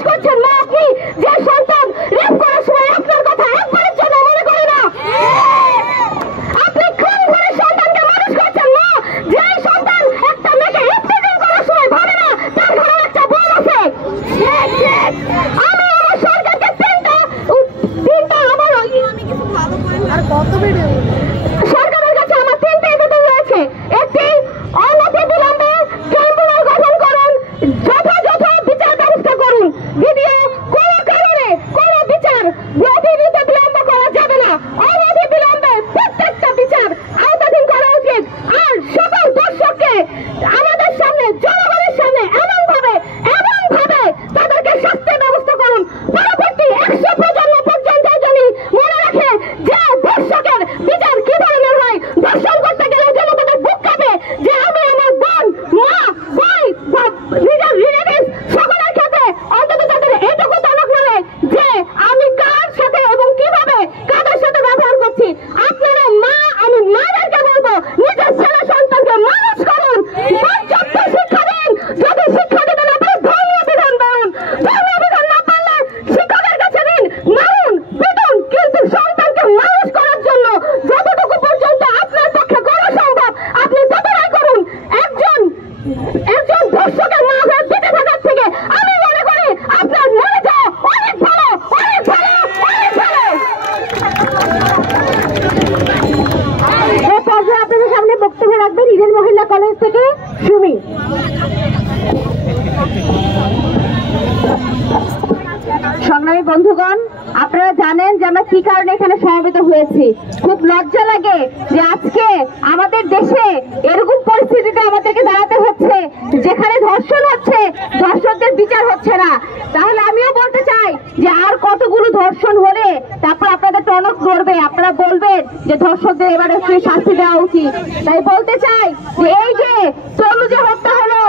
মানুষ করছেন না আপনি, যে সন্তান রেপ করার সময় আপনার কথা একবারের জন্য মনে করে না। আপনি কোন ঘরের সন্তানকে মানুষ করছেন না, যে সন্তান একটা মেয়েকে ইফতিজার করার সময় ভাবে না তার ঘরে একটা বউ আছে। আমি আমার সরকারকে তিনটা আমার আর কত ভিডিও সরকারের কাছে আমার তিনটা আবেদন রয়েছে। একটি, অনতি বিলম্বে ট্রাইব্যুনাল গঠন করুন, যথাযথ বিচার ব্যবস্থা করুন। দ্বিতীয়, কোনো কারণে কোনো বিচার অতিরিক্ত বিলম্ব করা যাবে না, অনতি বিলম্বে প্রত্যেকটা বিচার আওতাধীন করা উচিত। আর সকল দর্শককে আমাদের সামনে, জনগণের সামনে এমন ভাবে তাদেরকে শাস্তির ব্যবস্থা করুন, পরবর্তী 100 প্রজন্ম পর্যন্ত জানি মনে রাখে যে দর্শকের বিচার কি ধরনের হয়। দর্শন করতে গেলে জনগণের বুক কাঁপে যে আমি আমার বোন, মা, ভাই, নিজের রিলেটিভ সকলের ক্ষেত্রে অন্তত তাদের এইটুকু তলব মানে যে আমি কার সাথে এবং কিভাবে কাদের সাথে ব্যবহার করছি। আপনারা মা, আমি মাদেরকে বলবো নিজের ছেলে সন্তানকে মানুষ করুন, পর্যাপ্ত শিক্ষা দিন। যদি শিক্ষা দিতে না পারে ধর্মীয় বিধান বলুন, ধর্মীয় বিধান না পারলে শিক্ষকের কাছে দিন, মারুন, পিটুন, কিন্তু সন্তানকে মানুষ করার জন্য যতটুকু পর্যন্ত আপনার পক্ষে করা সম্ভব আপনি ততটাই করুন। একজন দর্শকের মা হয়ে বেঁচে থাকার থেকে আমি মনে করি আপনার মরে যাওয়া অনেক ভালো, অনেক ভালো, অনেক ভালো। এই পর্যায়ে আপনাদের সামনে বক্তব্য রাখবেন ইডেন মহিলা কলেজ থেকে সুমি। সংগ্রামী বন্ধুগণ, আপনারা জানেন যে আমরা কি কারণে এখানে সমবেত হয়েছি। খুব লজ্জা লাগে যে আজকে আমাদের দেশে এরকম পরিস্থিতিতে আমাদেরকে দাঁড়াতে হচ্ছে যেখানে ধর্ষণ হচ্ছে, ধর্ষকদের বিচার হচ্ছে না। তাহলে আমিও বলতে চাই যে আর কতগুলো ধর্ষণ হলে তারপর আপনাদের টনক ধরবে, আপনারা বলবেন যে ধর্ষকদের এবারে শাস্তি দেওয়া উচিত। তাই বলতে চাই যে এই যে তনুজে হত্যা হলো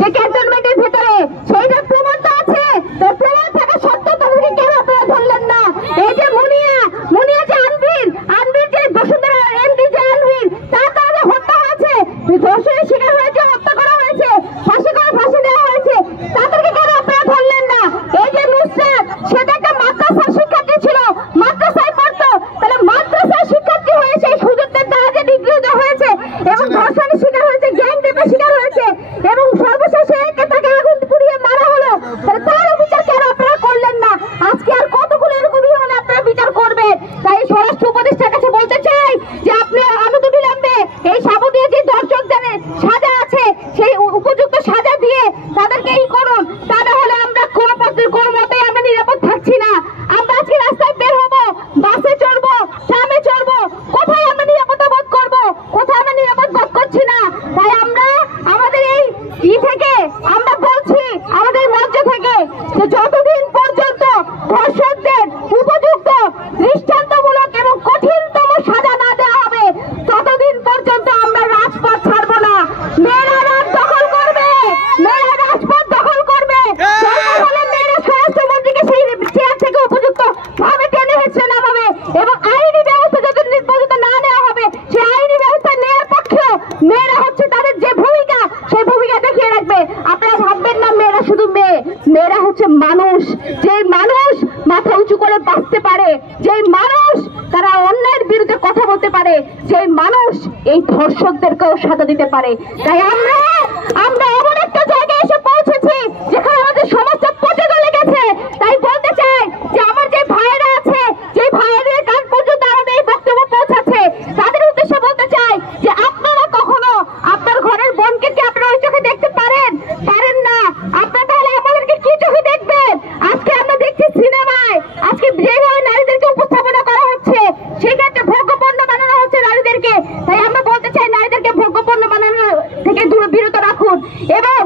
যে ক্যান্টনমেন্টের ভেতরে, সেইটার প্রমাণ তো আছে, তার প্রমাণ থাকা সত্ত্বেও তাদেরকে কেন আপনারা ধরলেন না? এই যে মুনিয়া যে আনবির যে বসুন্ধরা এমডি যে আনবির, তার তাহলে হত্যা হয়েছে, ধর্ষণের শিকার হয়েছে, হত্যা করা হয়েছে, ফাঁসি দেওয়া হয়েছে, তাদেরকে কেন আপনারা ধরলেন না? এই যে নুসরাত, সেটা একটা মাদ্রাসার শিক্ষার্থী ছিল, মাদ্রাসায় পড়তো, তাহলে মাদ্রাসার শিক্ষার্থী হয়ে সেই সুযোগদের দ্বারা যে নিগৃহীত হয়েছে এবং ধর্ষণের শিকার হয়েছে, গ্যাং রেপের শিকার হয়েছে এবং সর্বশেষে তাকে আগুন পুড়িয়ে মারা হলো, তাহলে তারও বিচার কেন আপনারা করলেন না? আজকে আর কতগুলো এরকমই হলে আপনারা বিচার করবেন। তাই স্বরাষ্ট্র উপদেষ্টার কাছে বলতে চাই যে আপনি অনতিবিলম্বে এই সাবুদীয় যে দর্শকদের সাজা আছে সেই উপযুক্ত সাজা দিয়ে তাদেরকে করুন। তা না হলে আমরা কোনো মতেই আমরা নিরাপদ থাকছি না। আমরা আজকে রাস্তায় বের হবো, বাসে চড়বো, ট্রামে চড়বো, কোথায় আমরা নিরাপত্তা বোধ করবো? কোথায় আমরা নিরাপদ বোধ করছি না। তাই আমরা আমাদের এই থেকে আমরা বলছি, আমাদের মঞ্চ থেকে, যে যতদিন পর্যন্ত ধর্ষকদের উপযুক্ত দৃষ্টান্তমূলক এবং কঠিনতম সাজা না দেওয়া হবে ততদিন পর্যন্ত আমরা রাজপথ ছাড়বো না। মেয়েরা রাজপথ দখল করবে, মেয়েরা স্বরাষ্ট্রমন্ত্রীকে সেই চেয়ার থেকে উপযুক্ত ভাবে টেনে হেঁচড়ে নামাবে এবং আইনি ব্যবস্থা যতদিন পর্যন্ত না নেওয়া হবে সেই আইনি ব্যবস্থা নেওয়ার পক্ষেও মেয়েরা হচ্ছে তাদের যে ভূমিকা সেই ভূমিকা দেখিয়ে রাখবে। আপনারা ভাববেন না মেয়েরা শুধু মেয়েরা হচ্ছে মানুষ, যে মানুষ মাথা উঁচু করে বাঁচতে পারে, যে মানুষ তারা অন্যায়ের বিরুদ্ধে কথা বলতে পারে, যে মানুষ এই ধর্ষকদেরকেও সাজা দিতে পারে। তাই আমরা এমন একটা জায়গায় এসে পৌঁছেছি যেখানে আমাদের সমস্ত পচে গলে গেছে। তাই বলতে চাই যে আমার যে ভাইয়েরা আছে, যে ভাইয়েদের কাছ পর্যন্ত আমাদের এই বক্তব্য পৌঁছাচ্ছে, তাদের উদ্দেশ্যে বলতে চাই যে আপনারা কখনো আপনার ঘরের বোনকে কি আপনারা ওই চোখে দেখতে পারেন না? আপনারা তাহলে আমাদেরকে কি চোখে দেখবেন? আজকে আমরা দেখছি সিনেমায় আজকে যেভাবে নারীদেরকে উপস্থাপনা করা হচ্ছে সেক্ষেত্রে ভোগ্যপণ্য বানানো হচ্ছে নারীদেরকে। তাই আমরা বলতে চাই নারীদেরকে ভোগ্যপণ্য বানানো থেকে বিরত রাখুন এবং